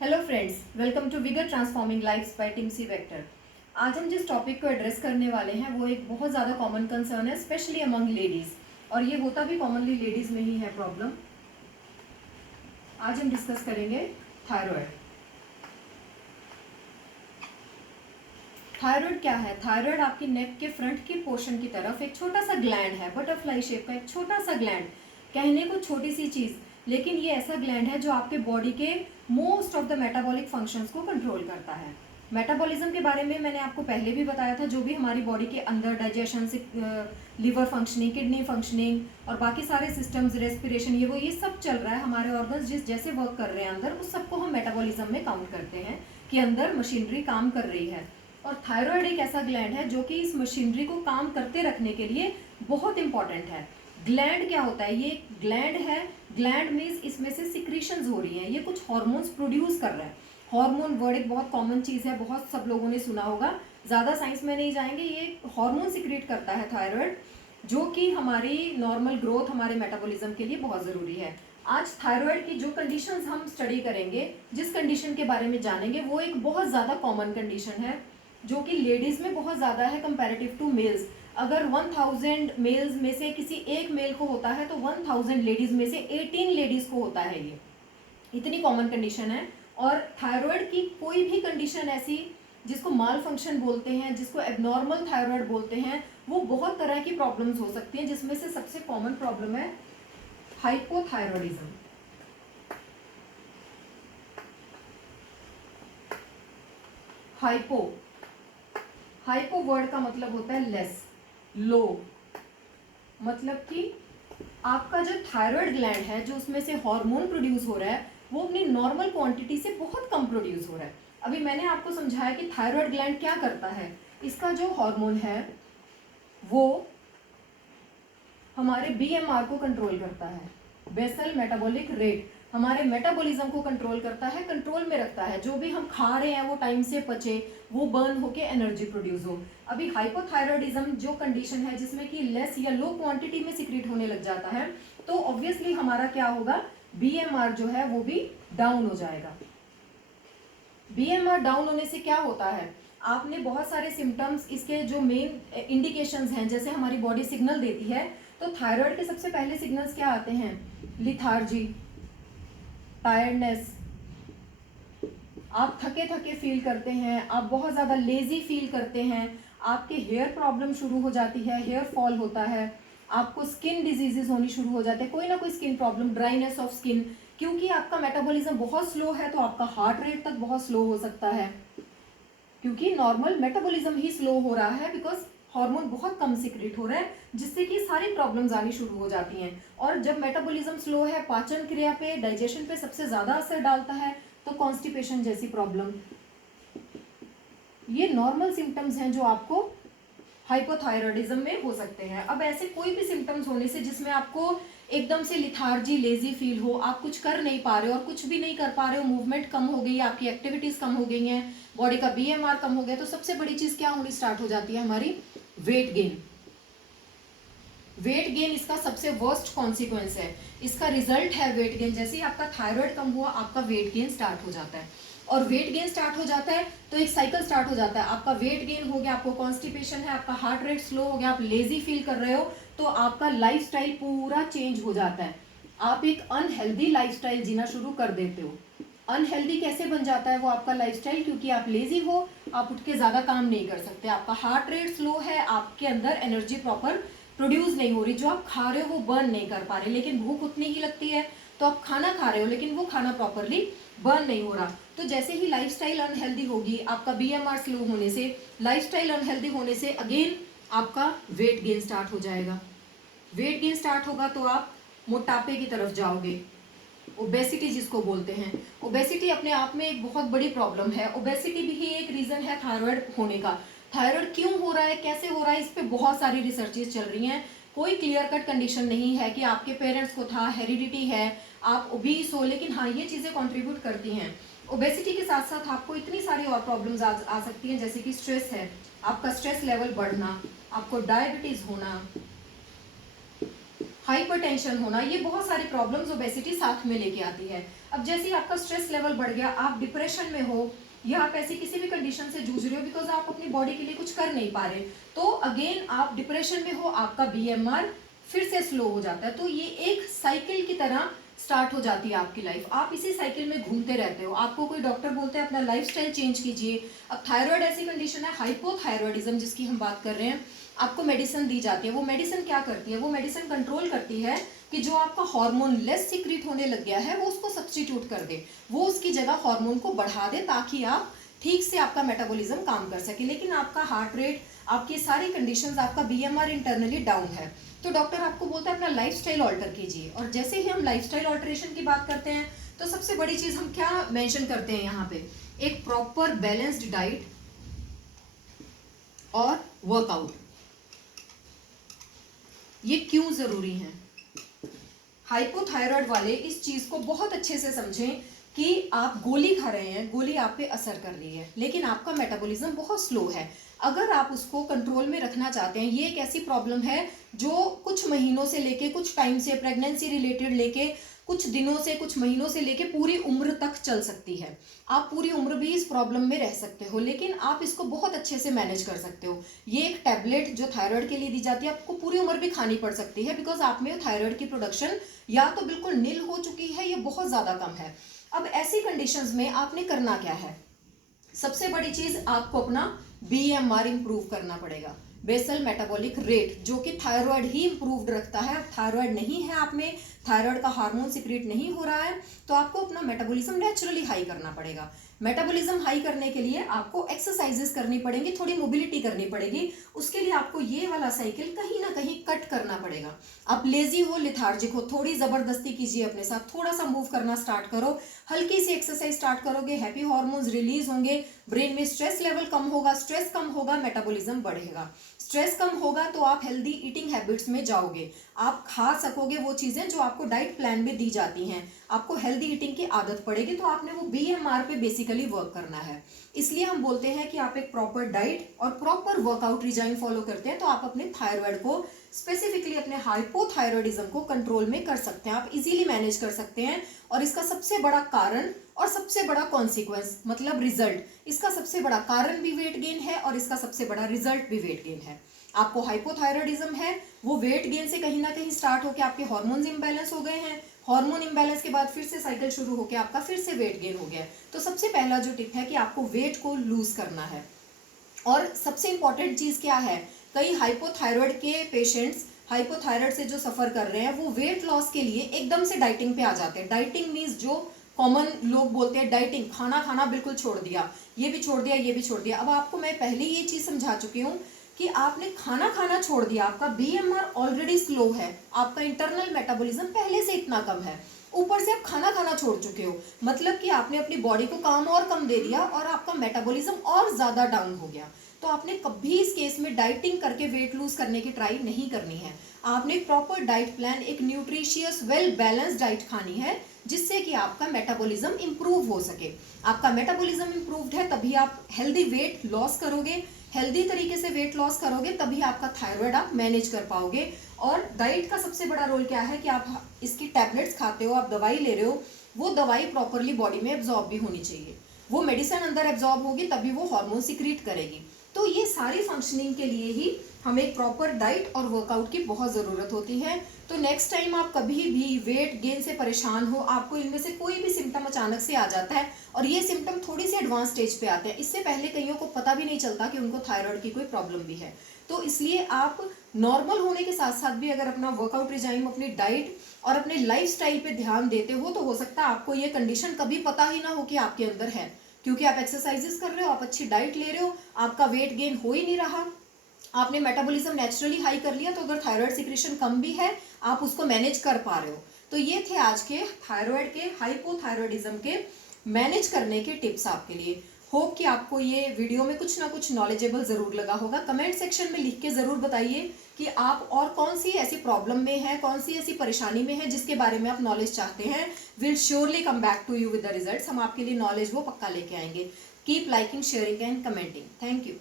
Hello friends, welcome to vigour transforming lifes by team C vector. आज हम जिस topic को एड्रेस करने वाले हैं वो एक बहुत ज़्यादा कॉमन कंसर्न है, स्पेशली अमंग लेडीज़, और ये होता भी कॉमनली लेडीज़ में ही है प्रॉब्लम। आज हम डिस्कस करेंगे थायराइड। थायराइड क्या है? थायराइड आपकी नेक के फ्रंट के पोर्शन की तरफ एक छोटा सा ग्लैंड है, बटरफ्लाई शेप का एक छोटा सा ग्लैंड। कहने को छोटी सी चीज़, लेकिन ये ऐसा ग्लैंड है जो आपके बॉडी के most of the metabolic functions को कंट्रोल करता है। मेटाबॉलिज्म के बारे में मैंने आपको पहले भी बताया था। जो भी हमारी बॉडी के अंदर डाइजेशन से लिवर फंक्शनिंग, किडनी फंक्शनिंग और बाकी सारे सिस्टम्स, रेस्पिरेशन, ये सब चल रहा है। हमारे ऑर्गन्स जिस जैसे वर्क कर रहे हैं अंदर, उस सबको हम मेटाबॉलिज्म में काउंट करते हैं कि अंदर मशीनरी काम कर रही है। और थायराइड एक ऐसा ग्लैंड है जो कि इस मशीनरी को काम करते रखने के लिए बहुत इंपॉर्टेंट है। ग्लैंड क्या होता है? ये ग्लैंड है। ग्लैंड मीन्स इसमें से सिक्रीशंस हो रही हैं, ये कुछ हार्मोन्स प्रोड्यूस कर रहे हैं। हार्मोन वर्ड एक बहुत कॉमन चीज़ है, बहुत सब लोगों ने सुना होगा, ज़्यादा साइंस में नहीं जाएंगे। ये हार्मोन सिक्रीट करता है थायराइड, जो कि हमारी नॉर्मल ग्रोथ, हमारे मेटाबॉलिज्म के लिए बहुत ज़रूरी है। आज थायराइड की जो कंडीशंस हम स्टडी करेंगे, जिस कंडीशन के बारे में जानेंगे, वो एक बहुत ज़्यादा कॉमन कंडीशन है जो कि लेडीज़ में बहुत ज़्यादा है कंपैरेटिव टू मेल्स। अगर 1000 मेल्स में से किसी एक मेल को होता है तो 1000 लेडीज़ में से 18 लेडीज़ को होता है। ये इतनी कॉमन कंडीशन है। और थायराइड की कोई भी कंडीशन ऐसी जिसको माल फंक्शन बोलते हैं, जिसको एबनॉर्मल थायराइड बोलते हैं, वो बहुत तरह की प्रॉब्लम्स हो सकती हैं, जिसमें से सबसे कॉमन प्रॉब्लम है हाइपोथायरॉयडिज्म। हाइपो वर्ड का मतलब होता है लेस, लो। मतलब कि आपका जो थायराइड ग्लैंड है, जो उसमें से हार्मोन प्रोड्यूस हो रहा है, वो अपनी नॉर्मल क्वांटिटी से बहुत कम प्रोड्यूस हो रहा है। अभी मैंने आपको समझाया कि थायराइड ग्लैंड क्या करता है। इसका जो हार्मोन है वो हमारे बीएमआर को कंट्रोल करता है, बेसल मेटाबॉलिक रेट। हमारे मेटाबॉलिज्म को कंट्रोल करता है, कंट्रोल में रखता है। जो भी हम खा रहे हैं वो टाइम से पचे, वो बर्न होके एनर्जी प्रोड्यूस हो। अभी हाइपोथायरॉयडिज्म जो कंडीशन है जिसमें कि लेस या लो क्वांटिटी में सिक्रीट होने लग जाता है, तो ऑब्वियसली हमारा क्या होगा, बीएमआर जो है वो भी डाउन हो जाएगा। बीएमआर डाउन होने से क्या होता है, आपने बहुत सारे सिम्टम्स, इसके जो मेन इंडिकेशंस हैं, जैसे हमारी बॉडी सिग्नल देती है, तो थायराइड के सबसे पहले सिग्नल्स क्या आते हैं? लिथार्जी, टायर्डनेस, आप थके थके फील करते हैं, आप बहुत ज़्यादा लेजी फील करते हैं, आपके हेयर प्रॉब्लम शुरू हो जाती है, हेयर फॉल होता है, आपको स्किन डिजीजेस होनी शुरू हो जाते हैं, कोई ना कोई skin problem, dryness of skin. क्योंकि आपका मेटाबॉलिज्म बहुत स्लो है तो आपका हार्ट रेट तक बहुत स्लो हो सकता है, क्योंकि नॉर्मल मेटाबॉलिज्म ही स्लो हो रहा है, बिकॉज हार्मोन बहुत कम सिक्रेट हो रहा है, जिससे कि सारी प्रॉब्लम्स आनी शुरू हो जाती हैं। और जब मेटाबॉलिज्म स्लो है, पाचन क्रिया पे, डाइजेशन पे सबसे ज़्यादा असर डालता है, तो कॉन्स्टिपेशन जैसी प्रॉब्लम। ये नॉर्मल सिम्टम्स हैं जो आपको हाइपोथायरॉयडिज्म में हो सकते हैं। अब ऐसे कोई भी सिम्टम्स होने से जिसमें आपको एकदम से लिथार्जी, लेजी फील हो, आप कुछ कर नहीं पा रहे हो और कुछ भी नहीं कर पा रहे हो, मूवमेंट कम हो गई है, आपकी एक्टिविटीज कम हो गई हैं, बॉडी का बीएमआर कम हो गया, तो सबसे बड़ी चीज क्या होनी स्टार्ट हो जाती है? हमारी वेट गेन। वेट गेन इसका सबसे वर्स्ट कॉन्सिक्वेंस है, इसका रिजल्ट है वेट गेन। जैसे ही आपका थायराइड कम हुआ, आपका वेट गेन स्टार्ट हो जाता है, और वेट गेन स्टार्ट हो जाता है तो एक साइकिल स्टार्ट हो जाता है। आपका वेट गेन हो गया, आपको कॉन्स्टिपेशन है, आपका हार्ट रेट स्लो हो गया, आप लेजी फील कर रहे हो, तो आपका लाइफस्टाइल पूरा चेंज हो जाता है। आप एक अनहेल्दी लाइफस्टाइल जीना शुरू कर देते हो। अनहेल्दी कैसे बन जाता है वो आपका लाइफस्टाइल? क्योंकि आप लेजी हो, आप उठ के ज़्यादा काम नहीं कर सकते, आपका हार्ट रेट स्लो है, आपके अंदर एनर्जी प्रॉपर प्रोड्यूस नहीं हो रही, जो आप खा रहे हो वो बर्न नहीं कर पा रहे, लेकिन भूख उतनी ही लगती है, तो आप खाना खा रहे हो लेकिन वो खाना प्रॉपरली बर्न नहीं हो रहा। तो जैसे ही लाइफस्टाइल अनहेल्दी होगी, आपका बीएमआर स्लो होने से, लाइफस्टाइल अनहेल्दी होने से अगेन आपका वेट गेन स्टार्ट हो जाएगा। वेट गेन स्टार्ट होगा तो आप मोटापे की तरफ जाओगे, ओबेसिटी जिसको बोलते हैं। ओबेसिटी अपने आप में एक बहुत बड़ी प्रॉब्लम है। ओबेसिटी भी एक रीजन है थायराइड होने का। थायराइड क्यों हो रहा है, कैसे हो रहा है, इस पे बहुत सारी रिसर्चेस चल रही हैं। कोई क्लियर कट कंडीशन नहीं है कि आपके पेरेंट्स को था, हेरिडिटी है, आप ओबीस हो, लेकिन हाँ ये चीज़ें कंट्रीब्यूट करती हैं। ओबेसिटी के साथ साथ आपको इतनी सारी और प्रॉब्लम्स आ सकती हैं, जैसे कि स्ट्रेस है, आपका स्ट्रेस लेवल बढ़ना, आपको डायबिटीज़ होना, हाइपरटेंशन होना, ये बहुत सारी प्रॉब्लम्स ओबेसिटी साथ में लेके आती है। अब जैसे ही आपका स्ट्रेस लेवल बढ़ गया, आप डिप्रेशन में हो या आप ऐसी किसी भी कंडीशन से जूझ रहे हो बिकॉज आप अपनी बॉडी के लिए कुछ कर नहीं पा रहे, तो अगेन आप डिप्रेशन में हो, आपका बीएमआर फिर से स्लो हो जाता है। तो ये एक साइकिल की तरह स्टार्ट हो जाती है आपकी लाइफ, आप इसी साइकिल में घूमते रहते हो। आपको कोई डॉक्टर बोलते हैं अपना लाइफस्टाइल चेंज कीजिए। अब थायराइड ऐसी कंडीशन है, हाइपोथायरॉयडिज्म जिसकी हम बात कर रहे हैं, आपको मेडिसिन दी जाती है। वो मेडिसिन क्या करती है? वो मेडिसिन कंट्रोल करती है कि जो आपका हार्मोन लेस सीक्रेट होने लग गया है वो उसको सब्स्टिट्यूट कर दे, वो उसकी जगह हार्मोन को बढ़ा दे ताकि आप ठीक से आपका मेटाबॉलिज्म काम कर सके। लेकिन आपका हार्ट रेट, आपकी सारी कंडीशंस, आपका बीएमआर इंटरनली डाउन है, तो डॉक्टर आपको बोलता है अपना लाइफस्टाइल ऑल्टर कीजिए। और जैसे ही हम लाइफस्टाइल ऑल्टरेशन की बात करते हैं तो सबसे बड़ी चीज हम क्या मेंशन करते हैं यहाँ पे? एक प्रॉपर बैलेंस्ड डाइट और वर्कआउट। ये क्यों जरूरी है? हाइपोथायराइड वाले इस चीज को बहुत अच्छे से समझें कि आप गोली खा रहे हैं, गोली आप पे असर कर रही है, लेकिन आपका मेटाबॉलिज्म बहुत स्लो है। अगर आप उसको कंट्रोल में रखना चाहते हैं, ये एक ऐसी प्रॉब्लम है जो कुछ महीनों से लेके, कुछ टाइम से, प्रेगनेंसी रिलेटेड लेके, कुछ दिनों से, कुछ महीनों से लेके पूरी उम्र तक चल सकती है। आप पूरी उम्र भी इस प्रॉब्लम में रह सकते हो, लेकिन आप इसको बहुत अच्छे से मैनेज कर सकते हो। ये एक टैबलेट जो थायराइड के लिए दी जाती है, आपको पूरी उम्र भी खानी पड़ सकती है बिकॉज आप में थायराइड की प्रोडक्शन या तो बिल्कुल नील हो चुकी है या बहुत ज्यादा कम है। अब ऐसी कंडीशंस में आपने करना क्या है? सबसे बड़ी चीज, आपको अपना बीएमआर इंप्रूव करना पड़ेगा, बेसल मेटाबॉलिक रेट, जो कि थायराइड ही इंप्रूव्ड रखता है। थायराइड नहीं है आप में, थायराइड का हार्मोन सिक्रीट नहीं हो रहा है, तो आपको अपना मेटाबॉलिज्म नेचुरली हाई करना पड़ेगा। मेटाबॉलिज्म हाई करने के लिए आपको एक्सरसाइजेस करनी पड़ेंगी, थोड़ी मोबिलिटी करनी पड़ेगी। उसके लिए आपको ये वाला साइकिल कहीं ना कहीं कट करना पड़ेगा। आप लेजी हो, लिथार्जिक हो, थोड़ी जबरदस्ती कीजिए अपने साथ, थोड़ा सा मूव करना स्टार्ट करो, हल्की सी एक्सरसाइज स्टार्ट करोगे, हैप्पी हार्मोन्स रिलीज होंगे, ब्रेन में स्ट्रेस लेवल कम होगा, स्ट्रेस कम होगा, मेटाबॉलिज्म बढ़ेगा। स्ट्रेस कम होगा तो आप हेल्दी ईटिंग हैबिट्स में जाओगे, आप खा सकोगे वो चीजें जो आपको डाइट प्लान में दी जाती हैं, आपको हेल्दी ईटिंग की आदत पड़ेगी, तो आपने वो बीएमआर पे बेसिकली वर्क करना है। इसलिए हम बोलते हैं कि आप एक प्रॉपर डाइट और प्रॉपर वर्कआउट रिजाइन फॉलो करते हैं तो आप अपने थायराइड को, स्पेसिफिकली अपने हाइपोथायरॉयडिज्म को कंट्रोल में कर सकते हैं, आप इजीली मैनेज कर सकते हैं। और इसका सबसे बड़ा कारण और सबसे बड़ा कॉन्सिक्वेंस मतलब रिजल्ट, इसका सबसे बड़ा कारण भी वेट गेन है और इसका सबसे बड़ा रिजल्ट भी वेट गेन है। आपको हाइपोथायरॉयडिज्म है, वो वेट गेन से कहीं ना कहीं स्टार्ट होकर आपके हार्मोन्स इम्बैलेंस हो गए हैं, हार्मोन इम्बैलेंस के बाद फिर से साइकिल शुरू होकर आपका फिर से वेट गेन हो गया। तो सबसे पहला जो टिप है कि आपको वेट को लूज करना है। और सबसे इंपॉर्टेंट चीज क्या है, कई हाइपोथायराइड के पेशेंट्स, हाइपोथायराइड से जो सफर कर रहे हैं, वो वेट लॉस के लिए एकदम से डाइटिंग पे आ जाते हैं। डाइटिंग मीन्स जो कॉमन लोग बोलते हैं डाइटिंग, खाना खाना बिल्कुल छोड़ दिया, ये भी छोड़ दिया, ये भी छोड़ दिया। अब आपको मैं पहले ये चीज समझा चुकी हूँ कि आपने खाना खाना छोड़ दिया, आपका बीएमआर ऑलरेडी स्लो है, आपका इंटरनल मेटाबॉलिज्म पहले से इतना कम है, ऊपर से आप खाना खाना छोड़ चुके हो, मतलब कि आपने अपनी बॉडी को काम और कम दे दिया और आपका मेटाबॉलिज्म और ज्यादा डाउन हो गया। तो आपने कभी इस केस में डाइटिंग करके वेट लूज करने की ट्राई नहीं करनी है। आपने एक प्रॉपर डाइट प्लान, एक न्यूट्रिशियस वेल बैलेंस्ड डाइट खानी है जिससे कि आपका मेटाबॉलिज्म इंप्रूव हो सके। आपका मेटाबॉलिज्म इंप्रूव्ड है तभी आप हेल्दी वेट लॉस करोगे, हेल्दी तरीके से वेट लॉस करोगे तभी आपका थायराइड आप मैनेज कर पाओगे। और डाइट का सबसे बड़ा रोल क्या है कि आप इसकी टैबलेट्स खाते हो, आप दवाई ले रहे हो, वो दवाई प्रॉपरली बॉडी में एब्जॉर्ब भी होनी चाहिए, वो मेडिसिन अंदर एब्जॉर्ब होगी तभी वो हार्मोन सिक्रीट करेगी। तो ये सारी फंक्शनिंग के लिए ही हमें एक प्रॉपर डाइट और वर्कआउट की बहुत ज़रूरत होती है। तो नेक्स्ट टाइम आप कभी भी वेट गेन से परेशान हो, आपको इनमें से कोई भी सिम्टम अचानक से आ जाता है और ये सिम्टम थोड़ी सी एडवांस स्टेज पे आते हैं, इससे पहले कईयों को पता भी नहीं चलता कि उनको थायराइड की कोई प्रॉब्लम भी है, तो इसलिए आप नॉर्मल होने के साथ साथ भी अगर अपना वर्कआउट रिजाइम, अपनी डाइट और अपने लाइफस्टाइल पे ध्यान देते हो तो हो सकता है आपको ये कंडीशन कभी पता ही ना हो कि आपके अंदर है, क्योंकि आप एक्सरसाइजेस कर रहे हो, आप अच्छी डाइट ले रहे हो, आपका वेट गेन हो ही नहीं रहा, आपने मेटाबॉलिज्म नेचुरली हाई कर लिया। तो अगर थायराइड सिक्रेशन कम भी है आप उसको मैनेज कर पा रहे हो। तो ये थे आज के थायराइड के, हाइपोथायरॉयडिज्म के मैनेज करने के टिप्स आपके लिए। होप कि आपको ये वीडियो में कुछ ना कुछ नॉलेजेबल जरूर लगा होगा। कमेंट सेक्शन में लिख के जरूर बताइए कि आप और कौन सी ऐसी प्रॉब्लम में है, कौन सी ऐसी परेशानी में है जिसके बारे में आप नॉलेज चाहते हैं। Will surely come back to you with the results. हम आपके लिए नॉलेज वो पक्का लेके आएंगे। Keep liking, sharing and commenting. Thank you.